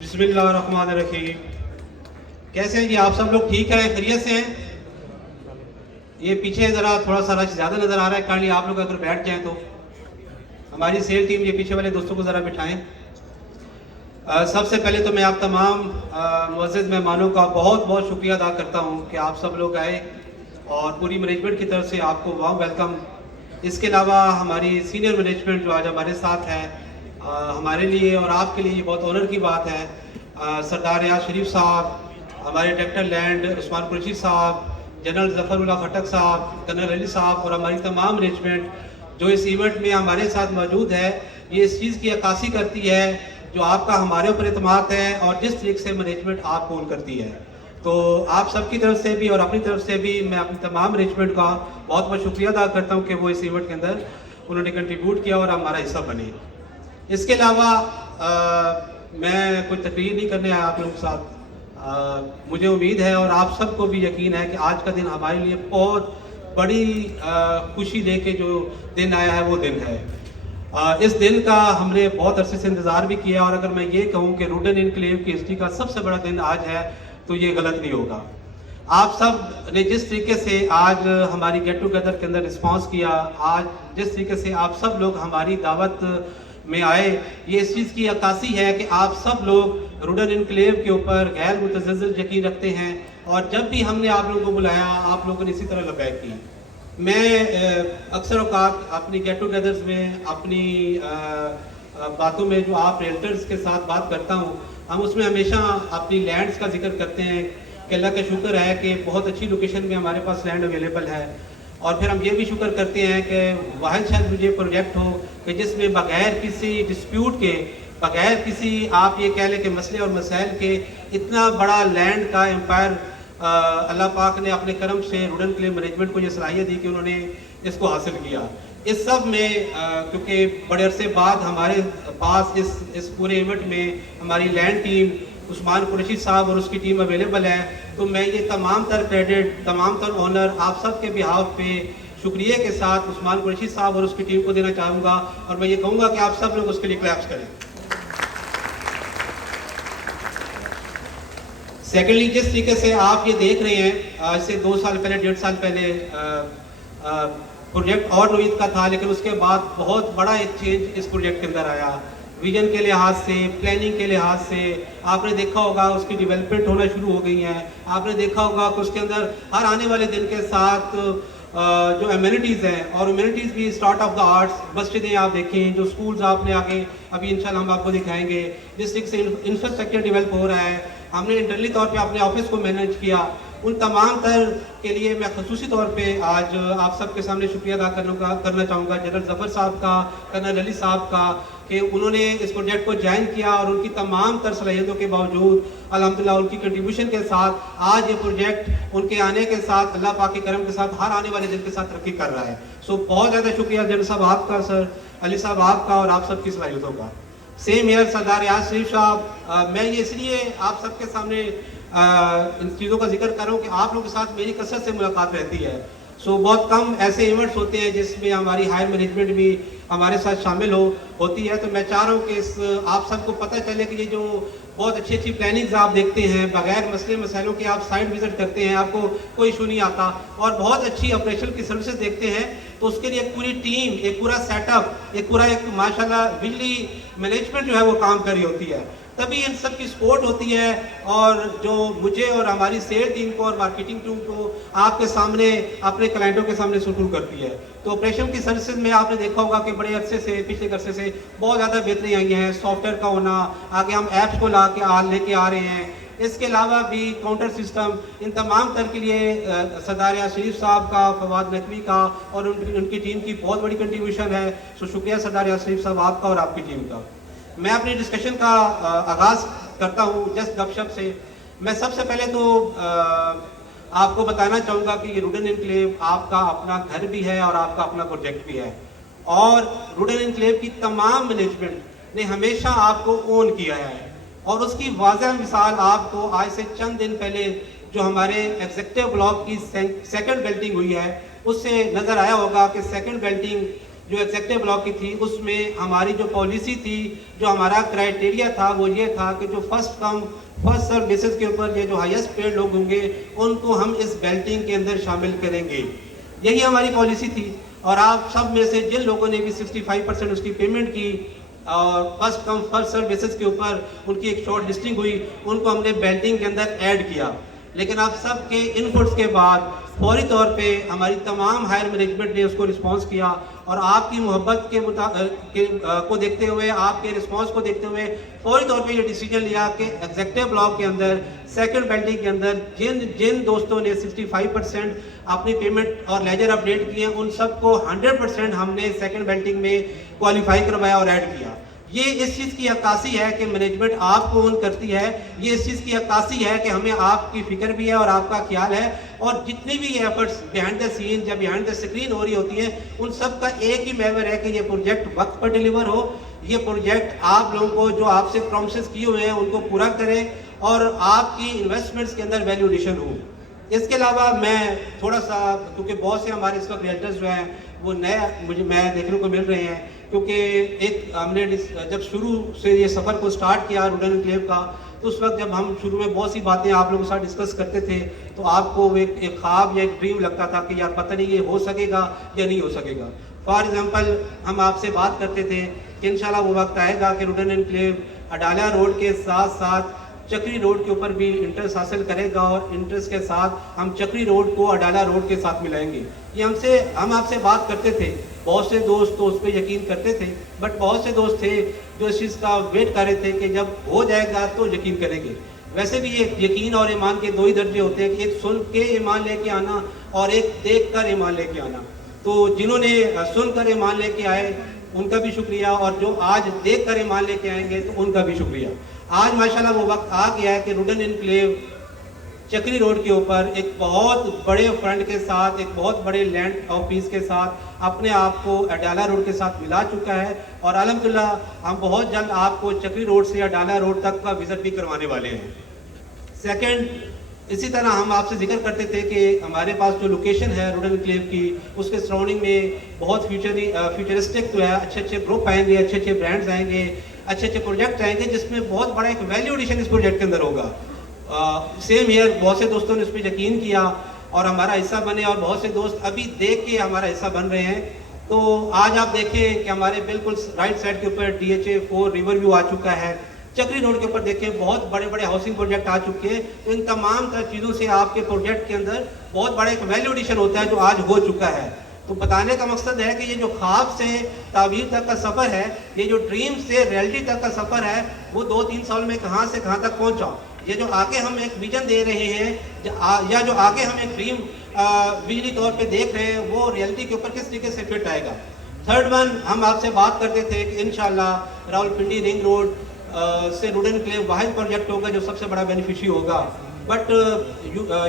बिस्मिल्लाहिर्रहमानिर्रहीम। कैसे हैं जी आप सब लोग? ठीक हैं, खैरियत से हैं? ये पीछे ज़रा थोड़ा सा रश ज़्यादा नज़र आ रहा है, काइंडली आप लोग अगर बैठ जाएं तो हमारी सेल टीम ये पीछे वाले दोस्तों को ज़रा बिठाएं। सबसे पहले तो मैं आप तमाम मुअज़्ज़िज़ मेहमानों का बहुत बहुत शुक्रिया अदा करता हूँ कि आप सब लोग आए और पूरी मैनेजमेंट की तरफ से आपको वार्म वेलकम। इसके अलावा हमारी सीनियर मैनेजमेंट जो आज हमारे साथ है, हमारे लिए और आपके लिए बहुत ऑनर की बात है। सरदार रियाज शरीफ साहब, हमारे डायरेक्टर लैंड उस्मान कुरैशी साहब, जनरल ज़फ़रुल्लाह खट्टक साहब, कर्नल अली साहब और हमारी तमाम मैनेजमेंट जो इस इवेंट में हमारे साथ मौजूद है, ये इस चीज़ की अक्कासी करती है जो आपका हमारे ऊपर एतमाद है और जिस तरीके से मैनेजमेंट आपको कबूल करती है। तो आप सबकी तरफ से भी और अपनी तरफ से भी मैं अपनी तमाम मैनेजमेंट का बहुत बहुत शुक्रिया अदा करता हूँ कि वो इस इवेंट के अंदर उन्होंने कंट्रीब्यूट किया और हमारा हिस्सा बने। इसके अलावा मैं कोई तकरीर नहीं करने आया आप लोगों के साथ। मुझे उम्मीद है और आप सबको भी यकीन है कि आज का दिन हमारे लिए बहुत बड़ी खुशी लेके जो दिन आया है वो दिन है। इस दिन का हमने बहुत अरसे से इंतज़ार भी किया और अगर मैं ये कहूँ कि रूडन इनक्लेव की हिस्ट्री का सबसे बड़ा दिन आज है तो ये गलत नहीं होगा। आप सब ने जिस तरीके से आज हमारी गेट टुगेदर के अंदर रिस्पांस किया, आज जिस तरीके से आप सब लोग हमारी दावत में आए, ये इस चीज़ की अक्कासी है कि आप सब लोग रूडन इनक्लेव के ऊपर गैर मुतज़्ज़ल यकीन रखते हैं और जब भी हमने आप लोगों को बुलाया आप लोगों ने इसी तरह लबैक की। मैं अक्सर औकात अपनी गेट टुगेदर्स में अपनी बातों में जो आप रियल्टर्स के साथ बात करता हूँ, हम उसमें हमेशा अपनी लैंड्स का जिक्र करते हैं कि अल्लाह का शुक्र है कि बहुत अच्छी लोकेशन में हमारे पास लैंड अवेलेबल है। और फिर हम ये भी शुक्र करते हैं कि वाहिद शायद मुझे प्रोजेक्ट हो कि जिसमें बगैर किसी डिस्प्यूट के, बगैर किसी आप ये कह लें कि मसले और मसाइल के इतना बड़ा लैंड का एम्पायर अल्लाह पाक ने अपने करम से रूडन क्लेम मैनेजमेंट को ये सलाहियत दी कि उन्होंने इसको हासिल किया। इस सब में क्योंकि बड़े अरसे बाद हमारे पास इस पूरे इवेंट में हमारी लैंड टीम उस्मान कुरैशी साहब और उसकी टीम अवेलेबल है, तो मैं ये तमाम तर क्रेडिट, तमाम तर ऑनर आप सब के बिहाफ पे शुक्रिया के साथ उस्मान कुरैशी साहब और उसकी टीम को देना चाहूँगा और मैं ये कहूँगा कि आप सब लोग उसके लिए क्लैप्स करें। सेकेंडली, जिस तरीके से आप ये देख रहे हैं, आज से 2 साल पहले, 1.5 साल पहले प्रोजेक्ट और नोईद का था, लेकिन उसके बाद बहुत बड़ा एक चेंज इस प्रोजेक्ट के अंदर आया। विजन के लिहाज से, प्लानिंग के लिहाज से आपने देखा होगा उसकी डेवलपमेंट होना शुरू हो गई है। आपने देखा होगा कि उसके अंदर हर आने वाले दिन के साथ जो एम्यूनिटीज़ हैं और एम्यूनिटीज़ भी स्टार्ट ऑफ द आर्ट्स, मस्जिदें आप देखें, जो स्कूल्स आपने आगे अभी इंशाल्लाह हम आपको दिखाएंगे, जिस तरीके से इंफ्रास्ट्रक्चर डेवलप हो रहा है, हमने इंटरनली तौर पे अपने ऑफिस को मैनेज किया, उन तमाम तर के लिए मैं खसूसी तौर पे आज आप सबके सामने शुक्रिया अदा करना चाहूँगा जनरल ज़फ़र साहब का, कर्नल अली साहब का, कि उन्होंने इस प्रोजेक्ट को ज्वाइन किया और उनकी तमाम तर सलाहियतों के बावजूद अल्हम्दुलिल्लाह उनकी कंट्रीब्यूशन के साथ आज ये प्रोजेक्ट उनके आने के साथ अल्लाह पाक के करम के साथ हर आने वाले दिन के साथ तरक्की कर रहा है। सो बहुत ज़्यादा शुक्रिया जनरल साहब आपका, सर अली साहब आपका और आप सबकी सलाहियतों का। सेम ईयर सरदार रियाज शरीफ साहब, मैं ये इसलिए आप सबके सामने इन चीज़ों का जिक्र कर रहा हूँ कि आप लोगों के साथ मेरी कसरत से मुलाकात रहती है। सो बहुत कम ऐसे इवेंट्स होते हैं जिसमें हमारी हायर मैनेजमेंट भी हमारे साथ शामिल होती है। तो मैं चाह रहा हूँ कि आप सबको पता चले कि ये जो बहुत अच्छी अच्छी प्लानिंग्स आप देखते हैं, बगैर मसले मसाइलों के आप साइट विजिट करते हैं, आपको कोई इशू नहीं आता और बहुत अच्छी ऑपरेशन की सर्विसेज देखते हैं, तो उसके लिए एक पूरी टीम, एक पूरा सेटअप, एक माशाल्लाह बिजली मैनेजमेंट जो है वो काम कर रही होती है। तभी इन सब की सपोर्ट होती है और जो मुझे और हमारी सेल टीम को और मार्केटिंग टीम को आपके सामने, अपने क्लाइंटों के सामने सुटूर करती है। तो ऑपरेशन की सर्विसेज में आपने देखा होगा कि बड़े अरसे से, पिछले अरसे से बहुत ज़्यादा बेहतरी आई है। सॉफ्टवेयर का होना, आगे हम ऐप्स को लेके आ रहे हैं, इसके अलावा भी काउंटर सिस्टम, इन तमाम तर के लिए सरदार रियाज शरीफ साहब का, फवाद नकवी का और उनकी टीम की बहुत बड़ी कंट्रीब्यूशन है। सो शुक्रिया सरदार रियाज शरीफ साहब आपका और आपकी टीम का। मैं अपनी डिस्कशन का आगाज़ करता हूँ जस्ट गपशप से। मैं सबसे पहले तो आपको बताना चाहूँगा कि ये रूडन इनक्लेव आपका अपना घर भी है और आपका अपना प्रोजेक्ट भी है और रूडन इनक्लेव की तमाम मैनेजमेंट ने हमेशा आपको ओन किया है और उसकी वाज़ह मिसाल आपको आज से चंद दिन पहले जो हमारे एग्जीक्यूटिव ब्लॉक की सेकंड बेल्टिंग हुई है उससे नज़र आया होगा कि सेकंड बेल्टिंग जो एग्जेक्टिव ब्लॉक की थी उसमें हमारी जो पॉलिसी थी, जो हमारा क्राइटेरिया था वो ये था कि जो first come first serve basis के ऊपर ये जो हाईएस्ट पेड लोग होंगे उनको हम इस बेल्टिंग के अंदर शामिल करेंगे। यही हमारी पॉलिसी थी। और आप सब में से जिन लोगों ने भी 65% उसकी पेमेंट की और first come first serve basis के ऊपर उनकी एक शॉर्ट लिस्टिंग हुई, उनको हमने बेल्टिंग के अंदर ऐड किया। लेकिन आप सब के इनपुट्स के बाद फौरी तौर पे हमारी तमाम हायर मैनेजमेंट ने उसको रिस्पांस किया और आपकी मोहब्बत को देखते हुए, आपके रिस्पांस को देखते हुए फौरी तौर पे ये डिसीजन लिया कि एग्जेक्टिव ब्लॉक के अंदर सेकंड बेल्टिंग के अंदर जिन दोस्तों ने 65% अपनी पेमेंट और लेजर अपडेट किए उन सबको 100% हमने सेकंड बेल्टिंग में क्वालिफाई करवाया और ऐड किया। ये इस चीज़ की अक्कासी है कि मैनेजमेंट आपको ओन करती है, ये इस चीज़ की अक्कासी है कि हमें आपकी फिक्र भी है और आपका ख्याल है। और जितनी भी एफर्ट्स बिहाइंड द सीन या बिहाइंड द स्क्रीन हो रही होती हैं उन सब का एक ही महवर है कि ये प्रोजेक्ट वक्त पर डिलीवर हो, ये प्रोजेक्ट आप लोगों को जो आपसे प्रॉमिसेस किए हुए हैं उनको पूरा करें और आपकी इन्वेस्टमेंट्स के अंदर वैल्यू एडिशन हो। इसके अलावा मैं थोड़ा सा, क्योंकि बहुत से हमारे इस वक्त रियल्टर्स जो हैं वो नए मैं देखने को मिल रहे हैं, क्योंकि एक हमने जब शुरू से ये सफ़र को स्टार्ट किया रुडन एनक्लेव का, तो उस वक्त जब हम शुरू में बहुत सी बातें आप लोगों के साथ डिस्कस करते थे तो आपको एक ख्वाब या एक ड्रीम लगता था कि यार पता नहीं ये हो सकेगा या नहीं हो सकेगा। फॉर एग्जांपल हम आपसे बात करते थे कि इंशाल्लाह वो वक्त आएगा कि रुडन एनक्लेव अडाला रोड के साथ साथ चक्री रोड के ऊपर भी इंटरेस्ट हासिल करेगा और इंटरेस्ट के साथ हम चक्री रोड को अडाला रोड के साथ मिलाएंगे। ये हम आपसे बात करते थे, बहुत से दोस्त तो उस पर यकीन करते थे, बट बहुत से दोस्त थे जो इस चीज़ का वेट कर रहे थे कि जब हो जाएगा तो यकीन करेंगे। वैसे भी ये यकीन और ईमान के दो ही दर्जे होते हैं कि एक सुन के ईमान लेके आना और एक देख कर ईमान लेके आना। तो जिन्होंने सुनकर ईमान लेके आए उनका भी शुक्रिया और जो आज देख कर ईमान लेके आएंगे तो उनका भी शुक्रिया। आज माशाल्लाह वो वक्त आ गया है कि रुडन एनक्लेव चक्री रोड के ऊपर एक बहुत बड़े फ्रंट के साथ, एक बहुत बड़े लैंड ऑफिस के साथ अपने आप को अडाला रोड के साथ मिला चुका है और अल्हम्दुलिल्लाह हम बहुत जल्द आपको चक्री रोड से अडाला रोड तक का विजिट भी करवाने वाले हैं। सेकंड, इसी तरह हम आपसे जिक्र करते थे कि हमारे पास जो लोकेशन है रुडन एनक्लेव की, उसके सराउंडिंग में बहुत फ्यूचरिस्टिक जो है अच्छे अच्छे ग्रुप आएंगे, अच्छे अच्छे ब्रांड्स आएंगे, अच्छे अच्छे प्रोजेक्ट आएंगे जिसमें बहुत बड़ा एक वैल्यू एडिशन इस प्रोजेक्ट के अंदर होगा। सेम ईयर बहुत से दोस्तों ने उस पर यकीन किया और हमारा हिस्सा बने और बहुत से दोस्त अभी देख के हमारा हिस्सा बन रहे हैं। तो आज आप देखें कि हमारे बिल्कुल राइट साइड के ऊपर DHA 4 रिवर व्यू आ चुका है, चक्री रोड के ऊपर देखें बहुत बड़े बड़े हाउसिंग प्रोजेक्ट आ चुके हैं। तो इन तमाम चीज़ों से आपके प्रोजेक्ट के अंदर बहुत बड़ा एक वैल्यू एडिशन होता है जो आज हो चुका है। तो बताने का मकसद है कि ये जो ख्वाब से ताबीर तक का सफ़र है, ये जो ड्रीम से रियलिटी तक का सफ़र है, वो 2-3 साल में कहाँ से कहाँ तक पहुँचा। ये जो आगे हम एक विजन दे रहे हैं या जो आगे हम एक ड्रीम विजनी तौर पे देख रहे हैं वो रियलिटी के ऊपर किस तरीके से फिट आएगा। थर्ड वन, हम आपसे बात करते थे कि इंशाल्लाह रावलपिंडी रिंग रोड से रुडन एनक्लेव वाहिद प्रोजेक्ट होगा जो सबसे बड़ा बेनिफिशियरी होगा। बट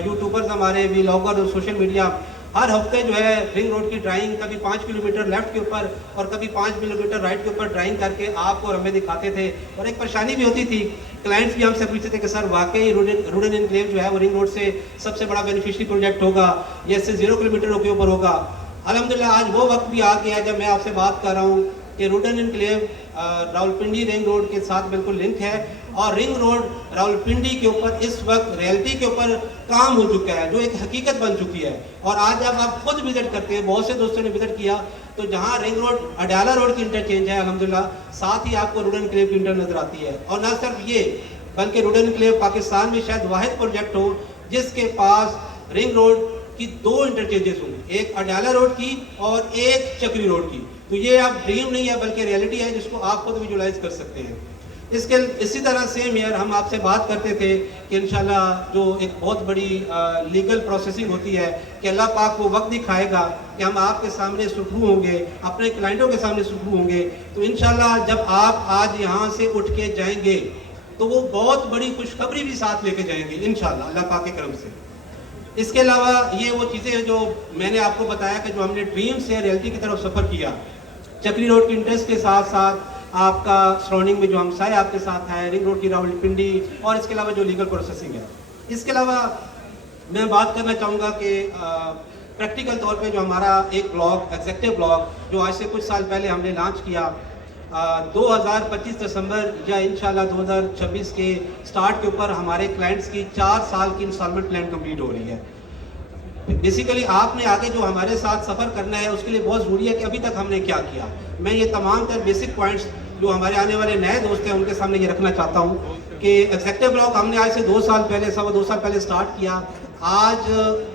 यूट्यूबर्स हमारे व्लॉगर और सोशल मीडिया हर हफ्ते जो है रिंग रोड की ड्राइंग कभी 5 किलोमीटर लेफ्ट के ऊपर और कभी 5 किलोमीटर राइट के ऊपर ड्राइंग करके आपको और हमें दिखाते थे। और एक परेशानी भी होती थी, क्लाइंट्स भी हमसे पूछते थे कि सर वाकई रुडन एनक्लेव जो है वो रिंग रोड से सबसे बड़ा बेनिफिशियरी प्रोजेक्ट होगा या इससे 0 किलोमीटर के ऊपर होगा। अल्हम्दुलिल्लाह आज वो वक्त भी आ गया जब मैं आपसे बात कर रहा हूँ कि रुडन एनक्लेव रावलपिंडी रिंग रोड के साथ बिल्कुल लिंक है और रिंग रोड रावलपिंडी के ऊपर इस वक्त रियलिटी के ऊपर काम हो चुका है जो एक हकीकत बन चुकी है। और आज जब आप खुद विजिट करते हैं, बहुत से दोस्तों ने विजिट किया, तो जहाँ रिंग रोड अडाला रोड की इंटरचेंज है अल्हम्दुलिल्लाह, साथ ही आपको रुडन एनक्लेव की इंटर नजर आती है। और न सिर्फ ये बल्कि रुडन एनक्लेव पाकिस्तान में शायद वाहिद प्रोजेक्ट हो जिसके पास रिंग रोड की 2 इंटरचेंजेस हों, एक अडाला रोड की और एक चक्री रोड की। तो ये अब ड्रीम नहीं है बल्कि रियलिटी है जिसको आप खुद विजुलाइज कर सकते हैं। इसी तरह सेम ईयर हम आपसे बात करते थे कि इंशाल्लाह जो एक बहुत बड़ी लीगल प्रोसेसिंग होती है कि अल्लाह पाक वो वक्त दिखाएगा कि हम आपके सामने सुखरू होंगे, अपने क्लाइंटों के सामने सुखरू होंगे। तो इंशाल्लाह जब आप आज यहाँ से उठ के जाएंगे तो वो बहुत बड़ी खुशखबरी भी साथ लेके जाएंगे इंशाल्लाह अल्लाह पाक के करम से। इसके अलावा ये वो चीज़ें हैं जो मैंने आपको बताया कि जो हमने ड्रीम से रियलिटी की तरफ सफ़र किया, चक्री रोड की इंटरेस्ट के साथ साथ आपका सराउंडिंग में जो हमसाए आपके साथ है, रिंग रोड की रावलपिंडी और इसके अलावा जो लीगल प्रोसेसिंग है। इसके अलावा मैं बात करना चाहूँगा कि प्रैक्टिकल तौर पे जो हमारा एक ब्लॉक एग्जेक्टिव ब्लॉक जो आज से कुछ साल पहले हमने लॉन्च किया 2025 दिसंबर या इंशाल्लाह 2026 के स्टार्ट के ऊपर हमारे क्लाइंट्स की 4 साल की इंस्टॉलमेंट प्लान कंप्लीट हो रही है। बेसिकली आपने आगे जो हमारे साथ सफ़र करना है उसके लिए बहुत ज़रूरी है कि अभी तक हमने क्या किया। मैं ये तमाम तर बेसिक पॉइंट्स जो हमारे आने वाले नए दोस्त हैं उनके सामने ये रखना चाहता हूँ कि एग्जेक्टिव ब्लॉक हमने आज से 2 साल पहले 2.25 साल पहले स्टार्ट किया। आज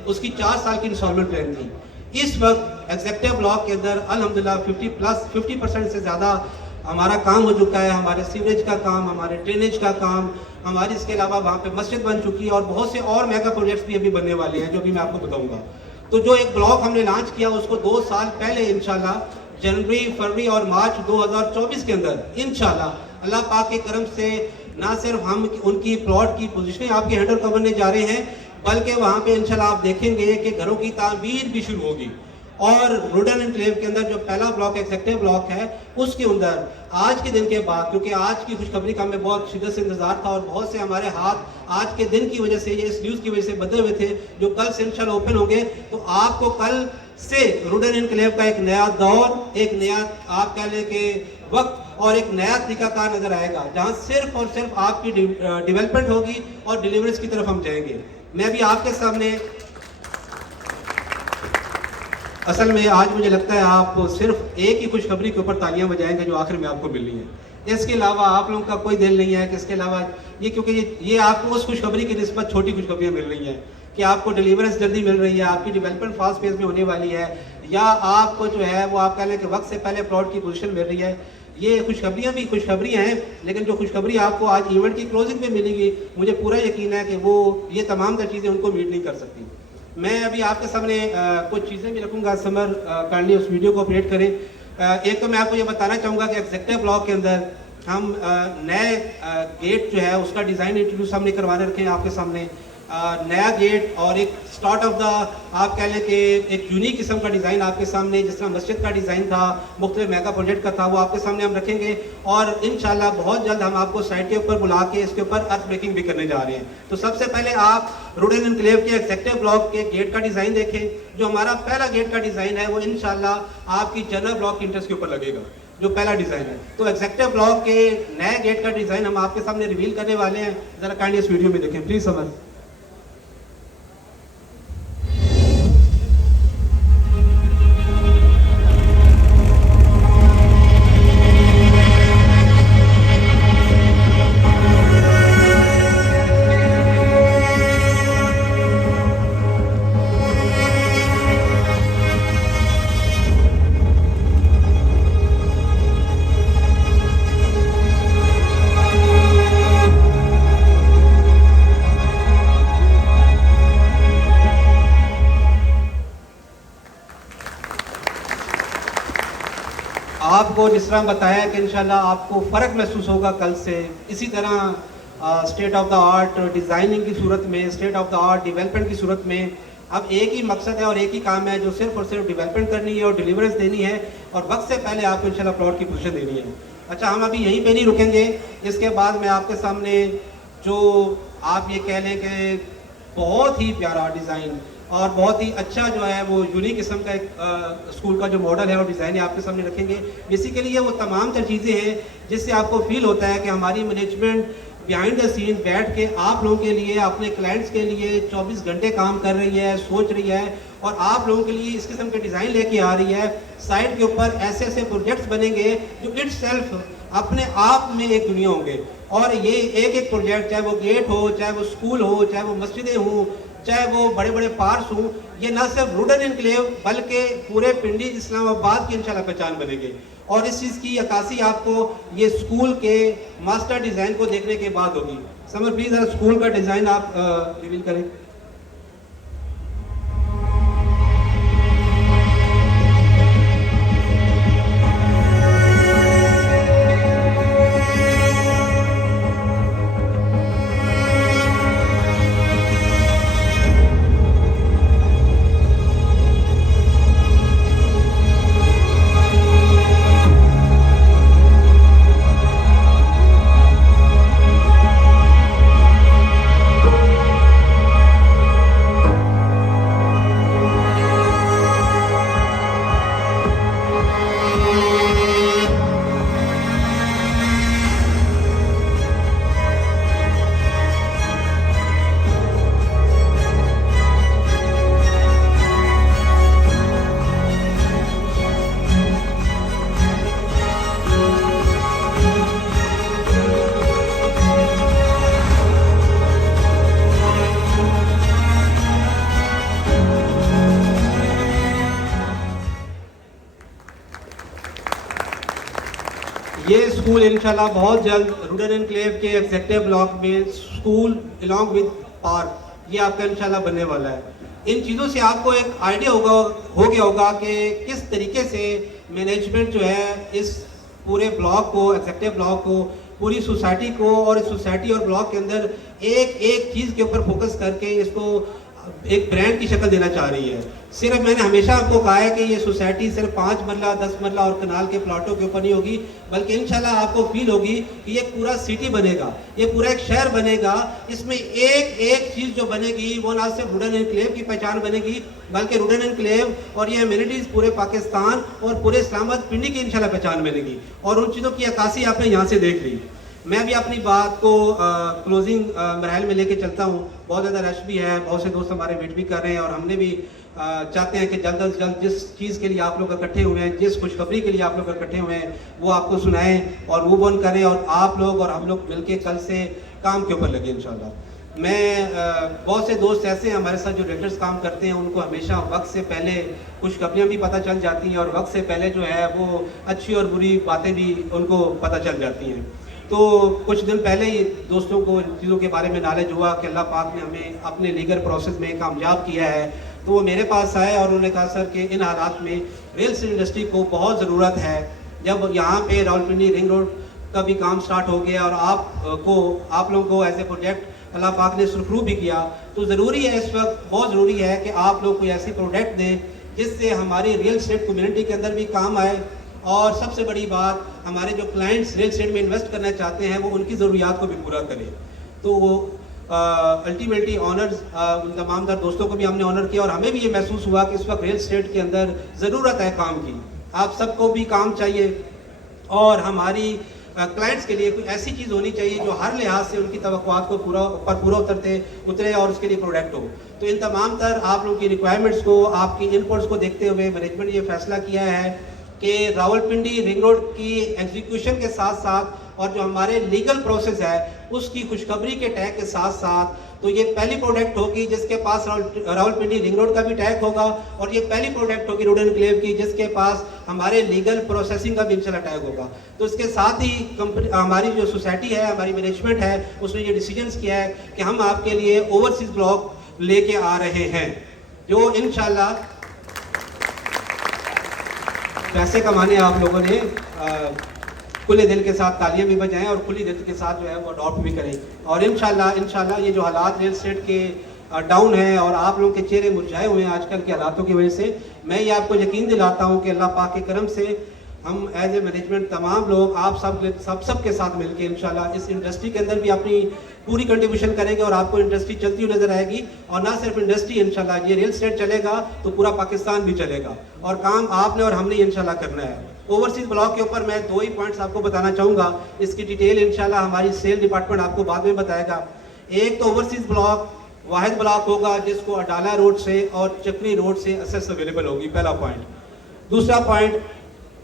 उसकी 4 साल की इंस्टॉलमेंट प्लान थी। इस वक्त एग्जेक्टिव ब्लॉक के अंदर अल्हम्दुलिल्लाह 50% से ज़्यादा हमारा काम हो चुका है। हमारे सीवरेज का काम, हमारे ड्रेनेज का काम, हमारी इसके अलावा वहाँ पे मस्जिद बन चुकी है और बहुत से और मेगा प्रोजेक्ट्स भी अभी बनने वाले हैं जो भी मैं आपको बताऊंगा। तो जो एक ब्लॉक हमने लॉन्च किया उसको 2 साल पहले इंशाल्लाह जनवरी, फरवरी और मार्च 2024 के अंदर इंशाल्लाह अल्लाह पाक के करम से ना सिर्फ हम उनकी प्लॉट की पोजीशनें आपके हैंड ओवर करने जा रहे हैं, बल्कि वहाँ पे इंशाल्लाह आप देखेंगे कि घरों की तामीर भी शुरू होगी। और रुडन एनक्लेव के अंदर जो पहला ब्लॉक एग्जेक्टिव ब्लॉक है उसके अंदर आज के दिन के बाद, क्योंकि आज की खुशखबरी का हमें बहुत शिद्दत से इंतजार था और बहुत से हमारे हाथ आज के दिन की वजह से, ये इस न्यूज़ की वजह से बंधे हुए थे, जो कल से इंशाल्लाह ओपन होंगे। तो आपको कल से रुडन एनक्लेव का एक नया दौर, एक नया आप कह लें कि वक्त और एक नया तरीकाकार नजर आएगा जहां सिर्फ और सिर्फ आपकी डेवलपमेंट होगी और डिलीवरीज की तरफ हम जाएंगे। मैं भी आपके सामने असल में आज मुझे लगता है आप सिर्फ एक ही खुशखबरी के ऊपर तालियां बजाएंगे जो आखिर में आपको मिलनी है। इसके अलावा आप लोगों का कोई दिल नहीं है कि इसके अलावा ये, क्योंकि ये आपको उस खुशखबरी की निस्बत छोटी खुशखबरियां मिल रही हैं कि आपको डिलीवरेंस जल्दी मिल रही है, आपकी डेवलपमेंट फास्ट फेज में होने वाली है, या आपको जो है वो आप कह लें कि वक्त से पहले प्लॉट की पोजीशन मिल रही है। ये खुशखबरियाँ भी खुशखबरियाँ हैं, लेकिन जो खुशखबरी आपको आज इवेंट की क्लोजिंग में मिलेगी, मुझे पूरा यकीन है कि वो ये तमाम तर चीज़ें उनको मीट नहीं कर सकती। मैं अभी आपके सामने कुछ चीज़ें भी रखूँगा। समर काइंडली उस वीडियो को अपडेट करें। एक तो मैं आपको ये बताना चाहूँगा कि एग्जेक्टिव ब्लॉक के अंदर हम नए गेट जो है उसका डिज़ाइन इंट्रोड्यूस हमने करवाने रखे हैं आपके सामने। नया गेट और एक स्टार्ट ऑफ द आप कह लें कि एक यूनिक किस्म का डिज़ाइन आपके सामने, जिस तरह मस्जिद का डिज़ाइन था, मुख्तलिफ मेगा प्रोजेक्ट का था, वो आपके सामने हम रखेंगे। और इंशाल्लाह बहुत जल्द हम आपको साइट के ऊपर बुला के इसके ऊपर अर्थ ब्रेकिंग भी करने जा रहे हैं। तो सबसे पहले आप रुडन एनक्लेव के एग्जेक्टिव ब्लॉक के गेट का डिज़ाइन देखें। जो हमारा पहला गेट का डिज़ाइन है वो इंशाल्लाह आपकी जनरल ब्लॉक की इंटरेस्ट के ऊपर लगेगा, जो पहला डिज़ाइन है। तो एग्जेक्टिव ब्लॉक के नए गेट का डिज़ाइन हम आपके सामने रिवील करने वाले हैं। ज़रा काइंडली इस वीडियो में देखें प्लीज़। समझ आपको जिस तरह बताया कि इंशाल्लाह आपको फ़र्क महसूस होगा कल से। इसी तरह state of the art designing की सूरत में, state of the art development की सूरत में अब एक ही मकसद है और एक ही काम है जो सिर्फ और सिर्फ डेवलपमेंट करनी है और डिलीवरेंस देनी है और वक्त से पहले आपको इंशाल्लाह प्लॉट की पोजीशन देनी है। अच्छा, हम अभी यहीं पे नहीं रुकेंगे। इसके बाद मैं आपके सामने जो आप ये कह लें कि बहुत ही प्यारा डिज़ाइन और बहुत ही अच्छा जो है वो यूनिक किस्म का एक स्कूल का जो मॉडल है और डिज़ाइन है आपके सामने रखेंगे। बेसिकली ये वो तमाम तर चीज़ें हैं जिससे आपको फील होता है कि हमारी मैनेजमेंट बिहाइंड द सीन बैठ के आप लोगों के लिए, अपने क्लाइंट्स के लिए 24 घंटे काम कर रही है, सोच रही है और आप लोगों के लिए इस किस्म के डिज़ाइन लेके आ रही है। साइट के ऊपर ऐसे ऐसे प्रोजेक्ट्स बनेंगे जो इटसेल्फ अपने आप में एक दुनिया होंगे। और ये एक एक प्रोजेक्ट, चाहे वो गेट हो, चाहे वो स्कूल हो, चाहे वो मस्जिदें हों, चाहे वो बड़े बड़े पार्क्स हों, ये ना सिर्फ रुडन एनक्लेव बल्कि पूरे पिंडी इस्लामाबाद की इंशाल्लाह पहचान बनेंगे। और इस चीज़ की अक्कासी आपको ये स्कूल के मास्टर डिज़ाइन को देखने के बाद होगी। समर प्लीज़ स्कूल का डिज़ाइन आप रिवील करें। इंशाल्लाह बहुत जल्द रूडन एनक्लेव के एग्जेक्टिव ब्लॉक में स्कूल अलॉन्ग विद पार्क ये आपका इंशाल्लाह बनने वाला है। इन चीज़ों से आपको एक आइडिया हो गया होगा कि किस तरीके से मैनेजमेंट जो है इस पूरे ब्लॉक को, एग्जेक्टिव ब्लॉक को, पूरी सोसाइटी को और इस सोसाइटी और ब्लॉक के अंदर एक एक चीज़ के ऊपर फोकस करके इसको एक ब्रांड की शक्ल देना चाह रही है। सिर्फ मैंने हमेशा आपको कहा है कि ये सोसाइटी सिर्फ 5 मरला 10 मरला और कनाल के प्लाटों के ऊपर नहीं होगी, बल्कि इंशाल्लाह आपको फील होगी कि ये पूरा सिटी बनेगा, ये पूरा एक शहर बनेगा। इसमें एक एक चीज़ जो बनेगी वो ना सिर्फ रूडन एनक्लेव की पहचान बनेगी, बल्कि रूडन एनक्लेव और ये एमिनिटीज़ पूरे पाकिस्तान और पूरे इस्लामाबाद पिंडी की इंशाल्लाह पहचान बनेगी। और उन चीज़ों की अक्कासी आपने यहाँ से देख ली। मैं भी अपनी बात को क्लोजिंग मरहल में लेके चलता हूँ। बहुत ज़्यादा रश भी है, बहुत से दोस्त हमारे वेट भी कर रहे हैं और हमने भी चाहते हैं कि जल्द अज जल्द जिस चीज़ के लिए आप लोग इकट्ठे हुए हैं, जिस खुशखबरी के लिए आप लोग इकट्ठे हुए हैं, वो आपको सुनाएं और मूव ऑन करें और आप लोग और हम लोग मिलके कल से काम के ऊपर लगे इंशाल्लाह। मैं बहुत से दोस्त ऐसे हैं हमारे साथ जो डायरेक्टर्स काम करते हैं, उनको हमेशा वक्त से पहले खुशखबरियाँ भी पता चल जाती हैं और वक्त से पहले जो है वो अच्छी और बुरी बातें भी उनको पता चल जाती हैं। तो कुछ दिन पहले ही दोस्तों को इन चीज़ों के बारे में नॉलेज हुआ कि अल्लाह पाक ने हमें अपने लीगल प्रोसेस में कामयाब किया है। तो वो मेरे पास आए और उन्होंने कहा सर कि इन हालात में रियल एस्टेट इंडस्ट्री को बहुत ज़रूरत है। जब यहाँ पे रावलपिंडी रिंग रोड का भी काम स्टार्ट हो गया और आप लोगों को एज ए प्रोजेक्ट अल्लाह पाक ने सुरखरू भी किया, तो ज़रूरी है, इस वक्त बहुत ज़रूरी है कि आप लोग कोई ऐसी प्रोडक्ट दें जिससे हमारी रियल एस्टेट कम्युनिटी के अंदर भी काम आए और सबसे बड़ी बात हमारे जो क्लाइंट्स रियल एस्टेट में इन्वेस्ट करना चाहते हैं वो उनकी ज़रूरियात को भी पूरा करें। तो वो अल्टीमेटली ऑनर्स उन तमाम दोस्तों को भी हमने ऑनर किया और हमें भी ये महसूस हुआ कि इस वक्त रियल एस्टेट के अंदर ज़रूरत है काम की। आप सबको भी काम चाहिए और हमारी क्लाइंट्स के लिए कोई ऐसी चीज़ होनी चाहिए जो हर लिहाज से उनकी तवक्कुआत को पूरा उतरे और उसके लिए प्रोडक्ट हो। तो इन तमाम तर आप लोगों की रिक्वायरमेंट्स को, आपकी इनपुट्स को देखते हुए मैनेजमेंट ये फैसला किया है कि रावलपिंडी रिंग रोड की एग्जीक्यूशन के साथ साथ और जो हमारे लीगल प्रोसेस है उसकी खुशखबरी के टैग के साथ साथ, तो ये पहली प्रोडक्ट होगी जिसके पास रावलपिंडी रिंग रोड का भी टैग होगा और ये पहली प्रोडक्ट होगी रूडन एनक्लेव की जिसके पास हमारे लीगल प्रोसेसिंग का भी इंशाल्लाह टैग होगा। तो इसके साथ ही हमारी जो सोसाइटी है, हमारी मैनेजमेंट है, उसने ये डिसीजंस किया है कि हम आपके लिए ओवरसीज ब्लॉक लेके आ रहे हैं जो इंशाल्लाह पैसे कमाने आप लोगों ने खुले दिल के साथ तालियां भी बजाएं और खुली दिल के साथ जो है वो अडॉप्ट भी करें। और इंशाल्लाह ये जो हालात रियल एस्टेट के डाउन है और आप लोगों के चेहरे मुरझाए हुए हैं आजकल के हालातों की वजह से, मैं ये आपको यकीन दिलाता हूँ कि अल्लाह पाक के करम से हम एज ए मैनेजमेंट तमाम लोग आप सब के साथ मिलकर इंशाल्लाह इस इंडस्ट्री के अंदर भी अपनी पूरी कंट्रीब्यूशन करेंगे और आपको इंडस्ट्री चलती हुई नजर आएगी। और ना सिर्फ इंडस्ट्री, इंशाल्लाह ये रियल एस्टेट चलेगा तो पूरा पाकिस्तान भी चलेगा और काम आपने और हमने इंशाल्लाह करना है। ओवरसीज ब्लॉक के ऊपर मैं 2 ही पॉइंट्स आपको बताना चाहूँगा, इसकी डिटेल इंशाल्लाह हमारी सेल डिपार्टमेंट आपको बाद में बताएगा। एक तो ओवरसीज ब्लॉक वाहिद ब्लॉक होगा जिसको अडाला रोड से और चक्री रोड से एक्सेस अवेलेबल होगी, पहला पॉइंट। दूसरा पॉइंट,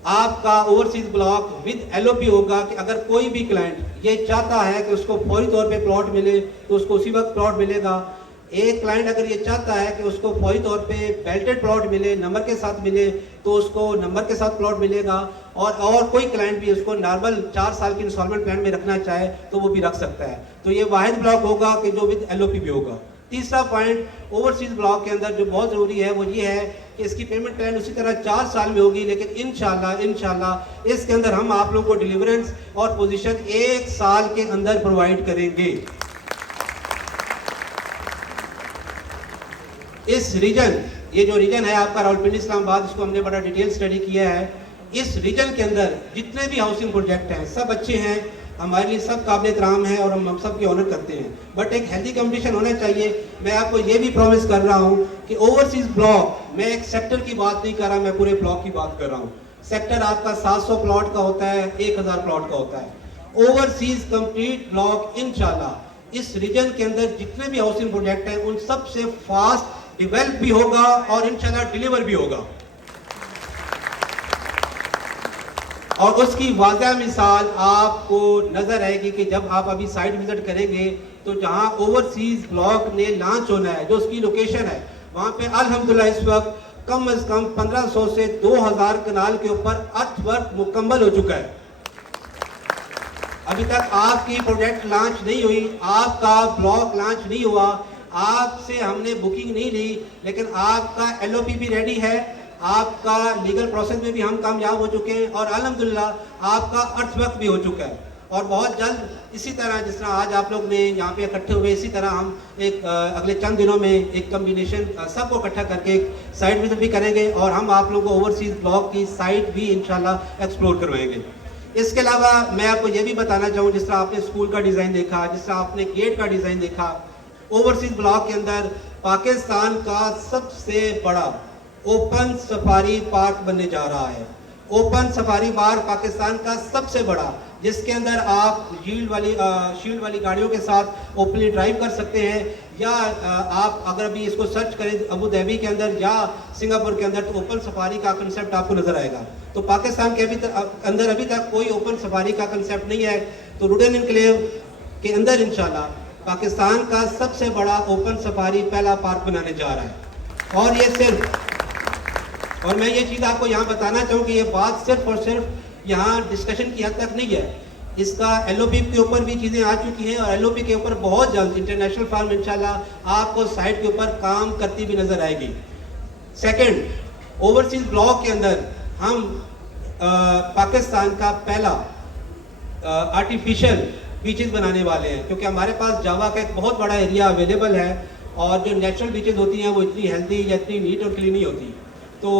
आपका ओवरसीज ब्लॉक विद एलओपी होगा कि अगर कोई भी क्लाइंट ये चाहता है कि उसको फौरी तौर पे प्लॉट मिले तो उसको उसी वक्त प्लॉट मिलेगा। एक क्लाइंट अगर ये चाहता है कि उसको फौरी तौर पे बेल्टेड प्लॉट मिले, नंबर के साथ मिले, तो उसको नंबर के साथ प्लॉट मिलेगा। और कोई क्लाइंट भी उसको नॉर्मल 4 साल की इंस्टॉलमेंट प्लान में रखना चाहे तो वो भी रख सकता है। तो ये वाहिद ब्लॉक होगा कि जो विद एलओपी भी होगा। तीसरा पॉइंट, ओवरसीज ब्लॉक के अंदर जो बहुत ज़रूरी है वो ये है कि इसकी पेमेंट प्लान उसी तरह 4 साल में होगी, लेकिन इंशाल्लाह इसके अंदर हम आप लोगों को डिलीवरेंस और पोजीशन 1 साल के अंदर प्रोवाइड करेंगे। इस रीजन, ये जो रीजन है आपका रावलपिंडी इस्लामाबाद, इसको हमने बड़ा डिटेल स्टडी किया है। इस रीजन के अंदर जितने भी हाउसिंग प्रोजेक्ट हैं सब अच्छे हैं, हमारे लिए सब काबिल एहतराम है और हम सब की ऑनर करते हैं, बट एक हेल्दी कंपटीशन होना चाहिए। मैं आपको ये भी प्रॉमिस कर रहा हूँ कि ओवरसीज ब्लॉक, मैं एक सेक्टर की बात नहीं कर रहा, मैं पूरे ब्लॉक की बात कर रहा हूँ। सेक्टर आपका 700 प्लॉट का होता है, 1000 प्लॉट का होता है। ओवरसीज कंप्लीट ब्लॉक इंशाल्लाह इस रीजन के अंदर जितने भी हाउसिंग प्रोजेक्ट हैं उन सबसे फास्ट डिवेल्प भी होगा और इंशाल्लाह डिलीवर भी होगा। और उसकी वाज़ह मिसाल आपको नजर आएगी कि जब आप अभी साइट विजिट करेंगे तो जहां ओवरसीज ब्लॉक ने लॉन्च होना है, जो उसकी लोकेशन है, वहां पे अल्हम्दुलिल्लाह इस वक्त कम से कम 1500 से 2000 कनाल के ऊपर अर्थ वर्क मुकम्मल हो चुका है। अभी तक आपकी प्रोजेक्ट लॉन्च नहीं हुई, आपका ब्लॉक लॉन्च नहीं हुआ, आपसे हमने बुकिंग नहीं ली, लेकिन आपका एलओपी भी रेडी है, आपका लीगल प्रोसेस में भी हम कामयाब हो चुके हैं और अल्हम्दुलिल्लाह आपका अर्थवर्क भी हो चुका है। और बहुत जल्द इसी तरह जिस तरह आज आप लोग ने यहाँ पे इकट्ठे हुए, इसी तरह हम एक अगले चंद दिनों में एक कम्बिनेशन सबको इकट्ठा करके एक साइट विजिट भी करेंगे और हम आप लोगों को ओवरसीज ब्लॉक की साइट भी इंशाल्लाह एक्सप्लोर करवाएंगे। इसके अलावा मैं आपको ये भी बताना चाहूँ, जिस तरह आपने स्कूल का डिज़ाइन देखा, जिस तरह आपने गेट का डिज़ाइन देखा, ओवरसीज ब्लॉक के अंदर पाकिस्तान का सबसे बड़ा ओपन सफारी पार्क बनने जा रहा है। ओपन सफारी पार्क पाकिस्तान का सबसे बड़ा, जिसके अंदर आप शील्ड वाली गाड़ियों के साथ ओपनली ड्राइव कर सकते हैं, या आप अगर अभी इसको सर्च करें अबू धाबी के अंदर या सिंगापुर के अंदर, तो ओपन सफारी का कंसेप्ट आपको नजर आएगा। तो पाकिस्तान के अंदर अभी तक कोई ओपन सफारी का कंसेप्ट नहीं है, तो रुडेन एनक्लेव के अंदर इंशाल्लाह पाकिस्तान का सबसे बड़ा ओपन सफारी पहला पार्क बनाने जा रहा है। और ये सिर्फ, और मैं ये चीज़ आपको यहाँ बताना चाहूँ कि ये बात सिर्फ और सिर्फ यहाँ डिस्कशन की हद तक नहीं है, इसका एलओपी के ऊपर भी चीज़ें आ चुकी हैं और एलओपी के ऊपर बहुत जल्द इंटरनेशनल फर्म इंशाल्लाह आपको साइट के ऊपर काम करती भी नजर आएगी। सेकंड, ओवरसीज ब्लॉक के अंदर हम पाकिस्तान का पहला आर्टिफिशियल बीचेस बनाने वाले हैं, क्योंकि हमारे पास जावा का एक बहुत बड़ा एरिया अवेलेबल है और जो नेचुरल बीचेस होती हैं वो इतनी हेल्दी या इतनी नीट और क्लीन नहीं होती। तो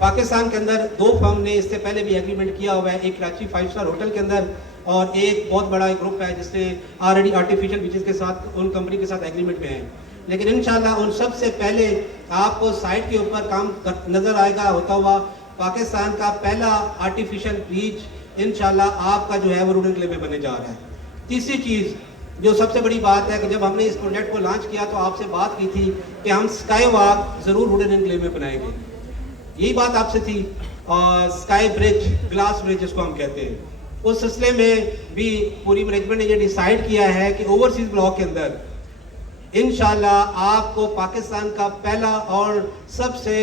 पाकिस्तान के अंदर दो फर्म ने इससे पहले भी एग्रीमेंट किया हुआ है, एक कराची 5 स्टार होटल के अंदर और एक बहुत बड़ा ग्रुप है जिसने ऑलरेडी आर्टिफिशियल बीचेस के साथ उन कंपनी के साथ एग्रीमेंट में है। लेकिन इंशाल्लाह उन सबसे पहले आपको साइट के ऊपर काम नजर आएगा होता हुआ पाकिस्तान का पहला आर्टिफिशियल बीच इंशाल्लाह आपका जो है वो रुडेन एनक्लेव में बनने जा रहा है। तीसरी चीज़ जो सबसे बड़ी बात है कि जब हमने इस प्रोजेक्ट को लॉन्च किया तो आपसे बात की थी कि हम स्काई वॉक ज़रूर रुडेन एनक्लेव में बनाएंगे, यही बात आपसे थी। और स्काई ब्रिज, ग्लास ब्रिज जिसको हम कहते हैं, उस सिलसिले में भी पूरी मैनेजमेंट ने ये डिसाइड किया है कि ओवरसीज ब्लॉक के अंदर इंशाल्लाह आपको पाकिस्तान का पहला और सबसे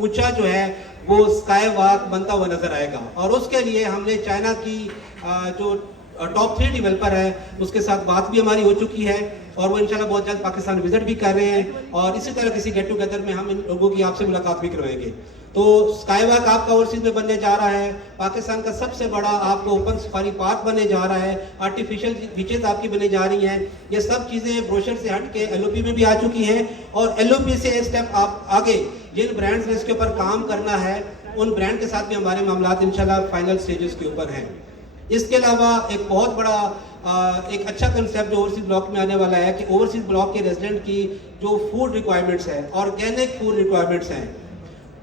ऊंचा जो है वो स्काई वॉक बनता हुआ नजर आएगा। और उसके लिए हमने चाइना की जो टॉप 3 डेवलपर है उसके साथ बात भी हमारी हो चुकी है और वो इंशाल्लाह बहुत जल्द पाकिस्तान विजिट भी कर रहे हैं और इसी तरह किसी गेट टुगेदर में हम इन लोगों की आपसे मुलाकात भी करवाएंगे। तो स्काई वॉक आपका ओवरसीज में बनने जा रहा है, पाकिस्तान का सबसे बड़ा आपको ओपन सफारी पार्क बनने जा रहा है, आर्टिफिशियल बीचेस आपकी बनने जा रही हैं। ये सब चीज़ें ब्रोशर से हट के एलओपी में भी आ चुकी हैं और एलओपी से एक स्टेप आप आगे जिन ब्रांड्स ने इसके ऊपर काम करना है उन ब्रांड के साथ भी हमारे मामला इंशाल्लाह फाइनल स्टेजेस के ऊपर हैं। इसके अलावा एक बहुत बड़ा एक अच्छा कंसेप्ट जो ओवरसीज ब्लॉक में आने वाला है कि ओवरसीज ब्लॉक के रेजिडेंट की जो फूड रिक्वायरमेंट्स हैं, ऑर्गेनिक फूड रिक्वायरमेंट्स हैं,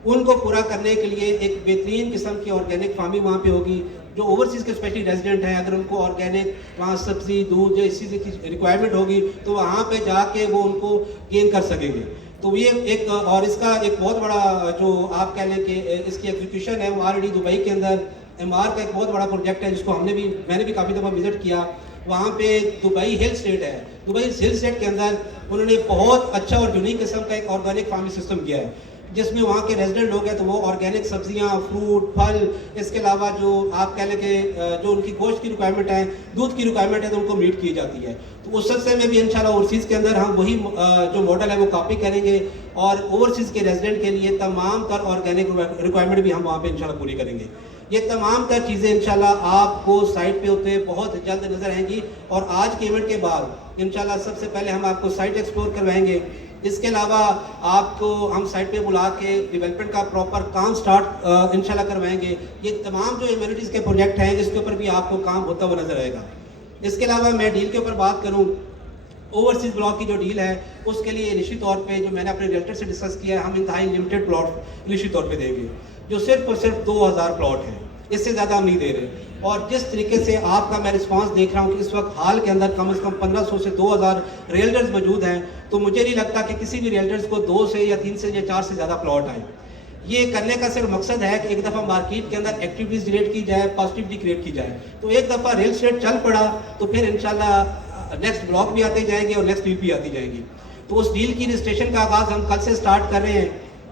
उनको पूरा करने के लिए एक बेहतरीन किस्म की ऑर्गेनिक फार्मिंग वहाँ पे होगी। जो ओवरसीज के स्पेशली रेजिडेंट हैं अगर उनको ऑर्गेनिक वहाँ सब्जी, दूध या इसी की रिक्वायरमेंट होगी तो वहाँ पे जाके वो उनको गेन कर सकेंगे। तो ये एक, और इसका एक बहुत बड़ा जो आप कह लें कि इसकी एग्जीक्यूशन है वो ऑलरेडी दुबई के अंदर एमआर का एक बहुत बड़ा प्रोजेक्ट है जिसको मैंने भी काफ़ी दफ़ा विजिट किया। वहाँ पे दुबई हिल स्टेट है, दुबई हिल स्टेट के अंदर उन्होंने बहुत अच्छा और यूनिक किस्म का एक ऑर्गेनिक फार्मिंग सिस्टम किया है जिसमें वहाँ के रेजिडेंट लोग हैं तो वो ऑर्गेनिक सब्जियाँ, फ्रूट, फल, इसके अलावा जो आप कह लें कि जो उनकी गोश्त की रिक्वायरमेंट है, दूध की रिक्वायरमेंट है तो उनको मीट की जाती है। तो उस सिलसिले में भी इंशाल्लाह ओवरसीज़ के अंदर हम वही जो मॉडल है वो कॉपी करेंगे और ओवरसीज़ के रेजिडेंट के लिए तमाम तर ऑर्गेनिक रिक्वायरमेंट भी हम वहाँ पर इंशाल्लाह पूरी करेंगे। ये तमाम तर चीज़ें इंशाल्लाह आपको साइट पे होते बहुत जल्द नजर आएंगी और आज के इवेंट के बाद इंशाल्लाह सबसे पहले हम आपको साइट एक्सप्लोर करवाएंगे। इसके अलावा आपको हम साइट पे बुला के डेवलपमेंट का प्रॉपर काम स्टार्ट इंशाल्लाह करवाएंगे। ये तमाम जो इम्यूनिटीज़ के प्रोजेक्ट हैं इसके ऊपर भी आपको काम होता हुआ नजर आएगा। इसके अलावा मैं डील के ऊपर बात करूँ, ओवरसीज ब्लॉक की जो डील है उसके लिए निश्चित तौर पे जो मैंने अपने रियल्टर से डिस्कस किया है, हम इंतहाई लिमिटेड प्लॉट निश्चित तौर पे देंगे जो सिर्फ और सिर्फ 2000 प्लॉट हैं, इससे ज़्यादा हम नहीं दे रहे। और जिस तरीके से आपका मैं रिस्पांस देख रहा हूँ कि इस वक्त हाल के अंदर कम से कम 1500 से 2000 रियल्टर्स मौजूद हैं, तो मुझे नहीं लगता कि किसी भी रियल्टर्स को 2 से या 3 से या 4 से ज़्यादा प्लॉट आए। ये करने का सिर्फ मकसद है कि एक दफ़ा मार्केट के अंदर एक्टिविटीज क्रिएट की जाए, पॉजिटिविटी क्रिएट की जाए। तो एक दफ़ा रियल स्टेट चल पड़ा तो फिर इंशाल्लाह नेक्स्ट ब्लॉक भी आते जाएंगे और नेक्स्ट डील भी आती जाएगी। तो उस डील की रजिस्ट्रेशन का आगाज़ हम कल से स्टार्ट कर रहे हैं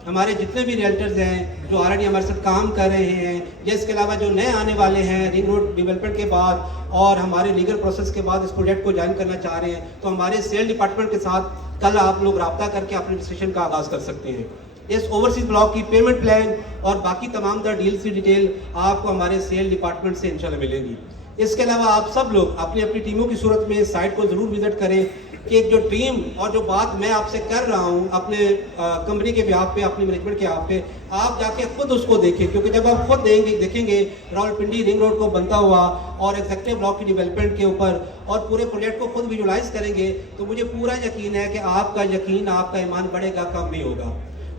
हमारे जितने भी रियल्टर्स हैं जो ऑलरेडी हमारे साथ काम कर रहे हैं, या इसके अलावा जो नए आने वाले हैं रिंग रोड डेवलपमेंट के बाद और हमारे लीगल प्रोसेस के बाद इस प्रोजेक्ट को ज्वाइन करना चाह रहे हैं, तो हमारे सेल डिपार्टमेंट के साथ कल आप लोग रब्ता करके अपने रजिस्ट्रेशन का आगाज़ कर सकते हैं। इस ओवरसीज ब्लॉक की पेमेंट प्लान और बाकी तमाम डील्स की डिटेल आपको हमारे सेल डिपार्टमेंट से इंशाल्लाह मिलेंगी। इसके अलावा आप सब लोग अपनी अपनी टीमों की सूरत में साइट को ज़रूर विजिट करें कि एक जो टीम और जो बात मैं आपसे कर रहा हूँ अपने कंपनी के बिहाफ पे, अपने मैनेजमेंट के बिहाफ पे, आप जाके खुद उसको देखें, क्योंकि जब आप खुद देखेंगे रावलपिंडी रिंग रोड को बनता हुआ और एग्जीक्यूटिव ब्लॉक की डेवलपमेंट के ऊपर और पूरे प्रोजेक्ट को खुद विजुलाइज करेंगे, तो मुझे पूरा यकीन है कि आपका यकीन, आपका ईमान बढ़ेगा, कम नहीं होगा।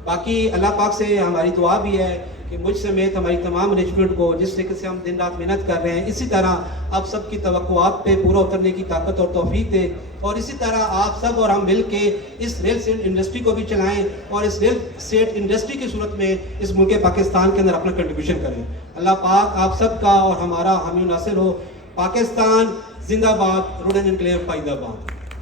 बाकी अल्लाह पाक से हमारी दुआ भी है कि मुझ समेत हमारी तमाम मैनेजमेंट को जिस तरीके से हम दिन रात मेहनत कर रहे हैं, इसी तरह आप सबकी तवक्कुआत पे पूरा उतरने की ताकत और तौफीक दे, और इसी तरह आप सब और हम मिल के इस रियल एस्टेट इंडस्ट्री को भी चलाएं और इस रियल एस्टेट इंडस्ट्री की सूरत में इस मुल्क पाकिस्तान के अंदर अपना कंट्रीब्यूशन करें। अल्लाह पाक आप सबका और हमारा हामी नासिर हो। पाकिस्तान जिंदाबाद, रूडन एनक्लेव पाइंदाबाद।